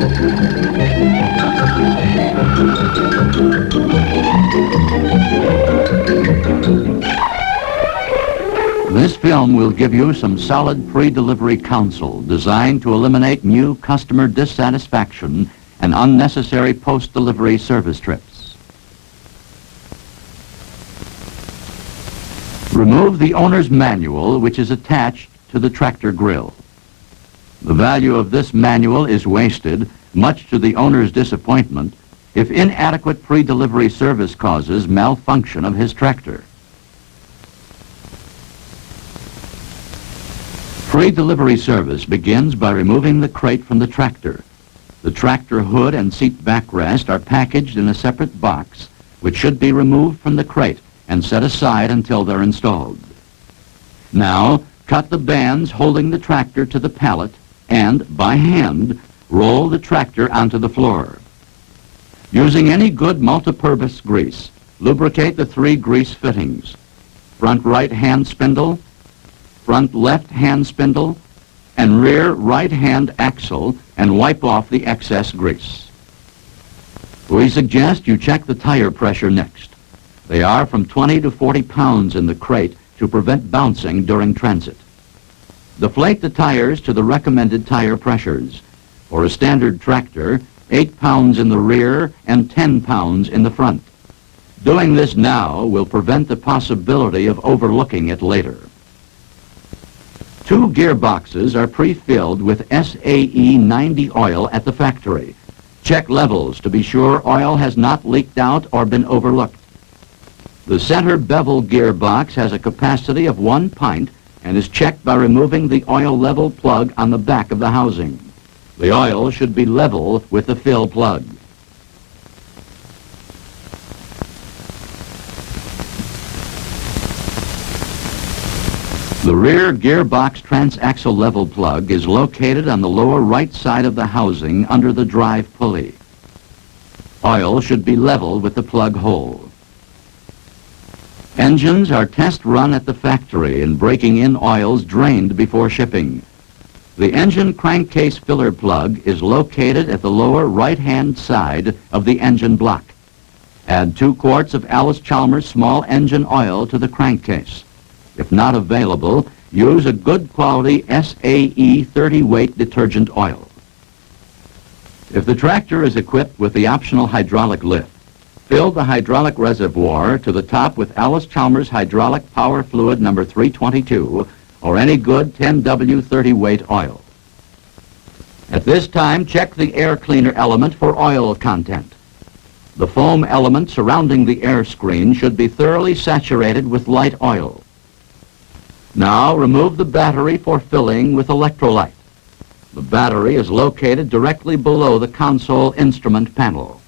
This film will give you some solid pre-delivery counsel designed to eliminate new customer dissatisfaction and unnecessary post-delivery service trips. Remove the owner's manual, which is attached to the tractor grill. The value of this manual is wasted, much to the owner's disappointment, if inadequate pre-delivery service causes malfunction of his tractor. Pre-delivery service begins by removing the crate from the tractor. The tractor hood and seat backrest are packaged in a separate box, which should be removed from the crate and set aside until they're installed. Now, cut the bands holding the tractor to the pallet and, by hand, roll the tractor onto the floor. Using any good multipurpose grease, lubricate the 3 grease fittings: front right hand spindle, front left hand spindle, and rear right hand axle, and wipe off the excess grease. We suggest you check the tire pressure next. They are from 20 to 40 pounds in the crate to prevent bouncing during transit. Deflate the tires to the recommended tire pressures. For a standard tractor, 8 pounds in the rear and 10 pounds in the front. Doing this now will prevent the possibility of overlooking it later. 2 gearboxes are pre-filled with SAE 90 oil at the factory. Check levels to be sure oil has not leaked out or been overlooked. The center bevel gearbox has a capacity of 1 pint and is checked by removing the oil level plug on the back of the housing. The oil should be level with the fill plug. The rear gearbox transaxle level plug is located on the lower right side of the housing under the drive pulley. Oil should be level with the plug hole. Engines are test run at the factory and breaking in oils drained before shipping. The engine crankcase filler plug is located at the lower right-hand side of the engine block. Add 2 quarts of Allis Chalmers small engine oil to the crankcase. If not available, use a good quality SAE 30 weight detergent oil. If the tractor is equipped with the optional hydraulic lift, fill the hydraulic reservoir to the top with Allis Chalmers hydraulic power fluid number 322 or any good 10W 30 weight oil. At this time, check the air cleaner element for oil content. The foam element surrounding the air screen should be thoroughly saturated with light oil. Now remove the battery for filling with electrolyte. The battery is located directly below the console instrument panel.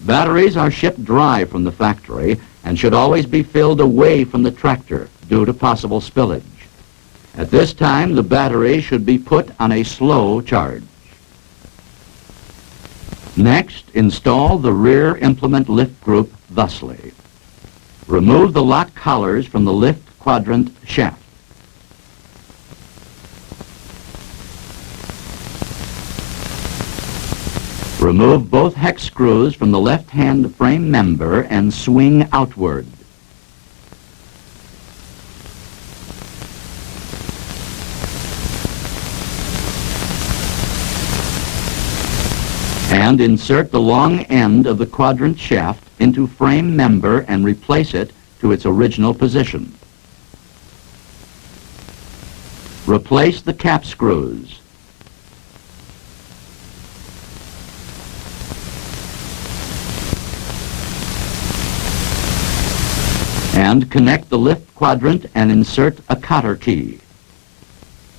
Batteries are shipped dry from the factory and should always be filled away from the tractor due to possible spillage. At this time, the battery should be put on a slow charge. Next, install the rear implement lift group thusly. Remove the lock collars from the lift quadrant shaft. Remove both hex screws from the left-hand frame member and swing outward. And insert the long end of the quadrant shaft into frame member and replace it to its original position. Replace the cap screws. And connect the lift quadrant and insert a cotter key.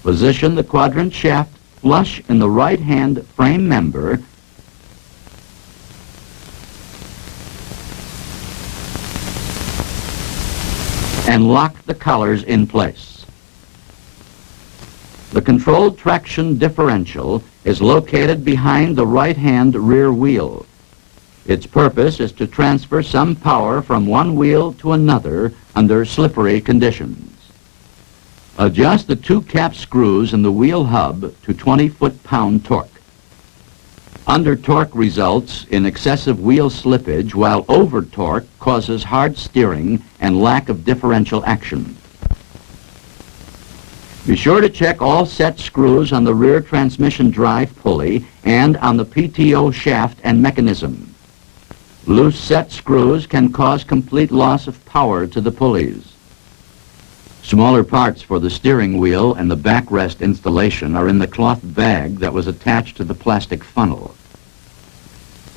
Position the quadrant shaft flush in the right-hand frame member and lock the collars in place. The controlled traction differential is located behind the right-hand rear wheel. Its purpose is to transfer some power from one wheel to another under slippery conditions. Adjust the 2 cap screws in the wheel hub to 20 foot-pound torque. Under torque results in excessive wheel slippage, while over torque causes hard steering and lack of differential action. Be sure to check all set screws on the rear transmission drive pulley and on the PTO shaft and mechanism. Loose set screws can cause complete loss of power to the pulleys. Smaller parts for the steering wheel and the backrest installation are in the cloth bag that was attached to the plastic funnel.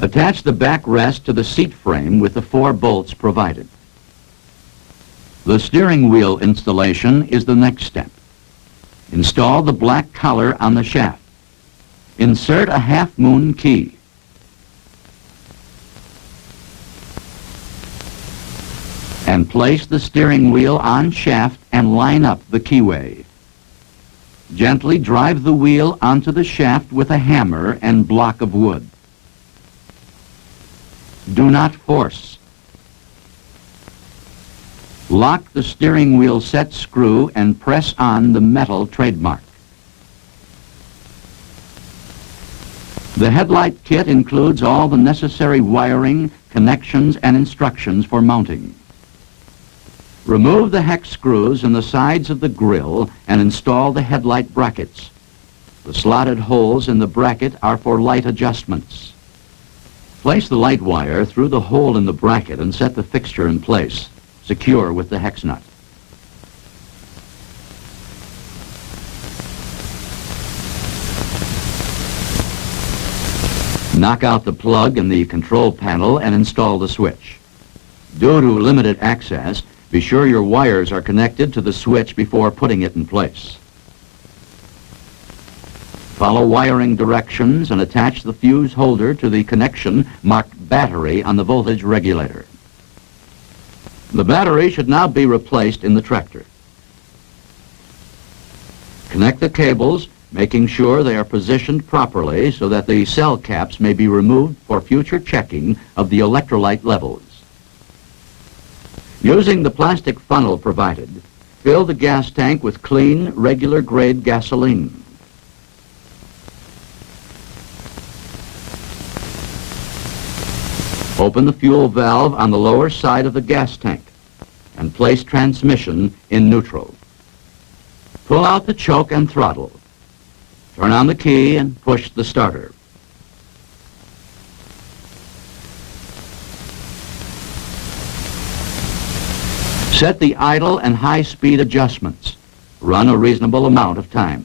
Attach the backrest to the seat frame with the 4 bolts provided. The steering wheel installation is the next step. Install the black collar on the shaft. Insert a half-moon key. And place the steering wheel on shaft and line up the keyway. Gently drive the wheel onto the shaft with a hammer and block of wood. Do not force. Lock the steering wheel set screw and press on the metal trademark. The headlight kit includes all the necessary wiring, connections, and instructions for mounting. Remove the hex screws in the sides of the grille and install the headlight brackets. The slotted holes in the bracket are for light adjustments. Place the light wire through the hole in the bracket and set the fixture in place, secure with the hex nut. Knock out the plug in the control panel and install the switch. Due to limited access, be sure your wires are connected to the switch before putting it in place. Follow wiring directions and attach the fuse holder to the connection marked battery on the voltage regulator. The battery should now be replaced in the tractor. Connect the cables, making sure they are positioned properly so that the cell caps may be removed for future checking of the electrolyte levels. Using the plastic funnel provided, fill the gas tank with clean, regular grade gasoline. Open the fuel valve on the lower side of the gas tank and place transmission in neutral. Pull out the choke and throttle. Turn on the key and push the starter. Set the idle and high-speed adjustments. Run a reasonable amount of time,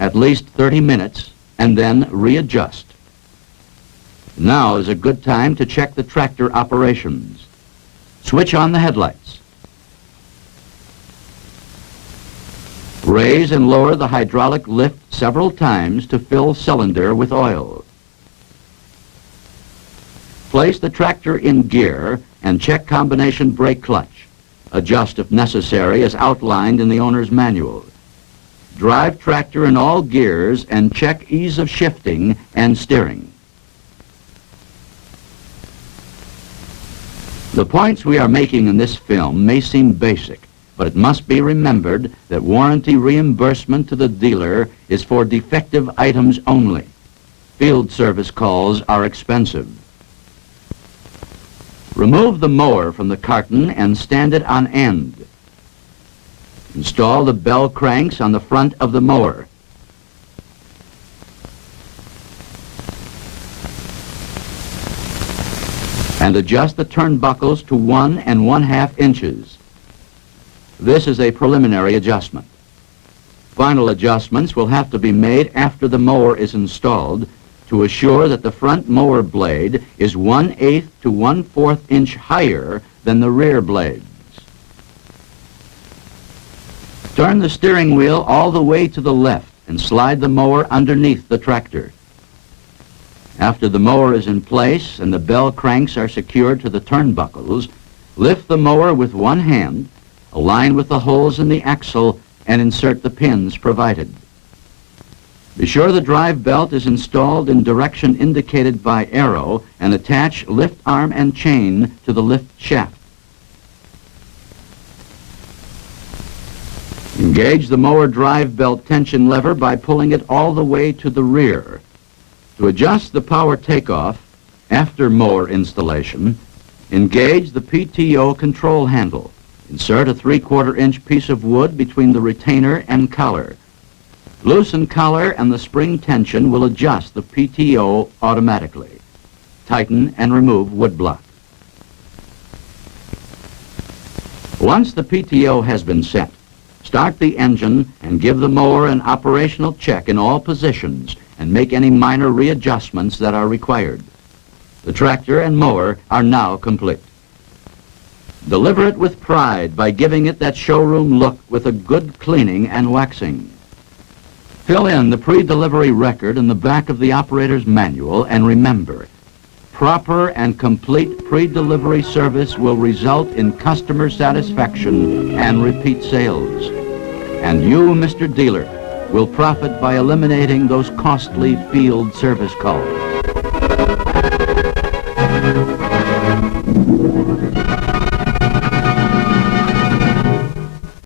at least 30 minutes, and then readjust. Now is a good time to check the tractor operations. Switch on the headlights. Raise and lower the hydraulic lift several times to fill cylinder with oil. Place the tractor in gear and check combination brake clutch. Adjust if necessary as outlined in the owner's manual. Drive tractor in all gears and check ease of shifting and steering. The points we are making in this film may seem basic, but it must be remembered that warranty reimbursement to the dealer is for defective items only. Field service calls are expensive. Remove the mower from the carton and stand it on end. Install the bell cranks on the front of the mower. And adjust the turnbuckles to 1 1/2 inches. This is a preliminary adjustment. Final adjustments will have to be made after the mower is installed to assure that the front mower blade is 1/8 to 1/4 inch higher than the rear blades. Turn the steering wheel all the way to the left and slide the mower underneath the tractor. After the mower is in place and the bell cranks are secured to the turnbuckles, lift the mower with one hand, align with the holes in the axle, and insert the pins provided. Be sure the drive belt is installed in direction indicated by arrow and attach lift arm and chain to the lift shaft. Engage the mower drive belt tension lever by pulling it all the way to the rear. To adjust the power takeoff after mower installation, engage the PTO control handle. Insert a 3/4 inch piece of wood between the retainer and collar. Loosen collar and the spring tension will adjust the PTO automatically. Tighten and remove wood block. Once the PTO has been set, start the engine and give the mower an operational check in all positions and make any minor readjustments that are required. The tractor and mower are now complete. Deliver it with pride by giving it that showroom look with a good cleaning and waxing. Fill in the pre-delivery record in the back of the operator's manual, and remember, proper and complete pre-delivery service will result in customer satisfaction and repeat sales. And you, Mr. Dealer, will profit by eliminating those costly field service calls.